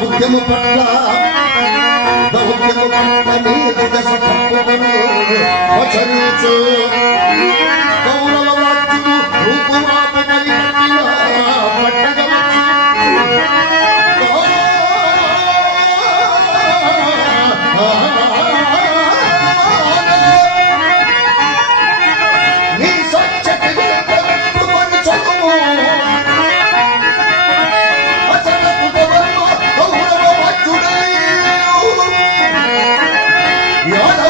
దౌత్యము పట్ల దౌత్యము పట్ల నీ దశ తప్పులను వచరించు 야,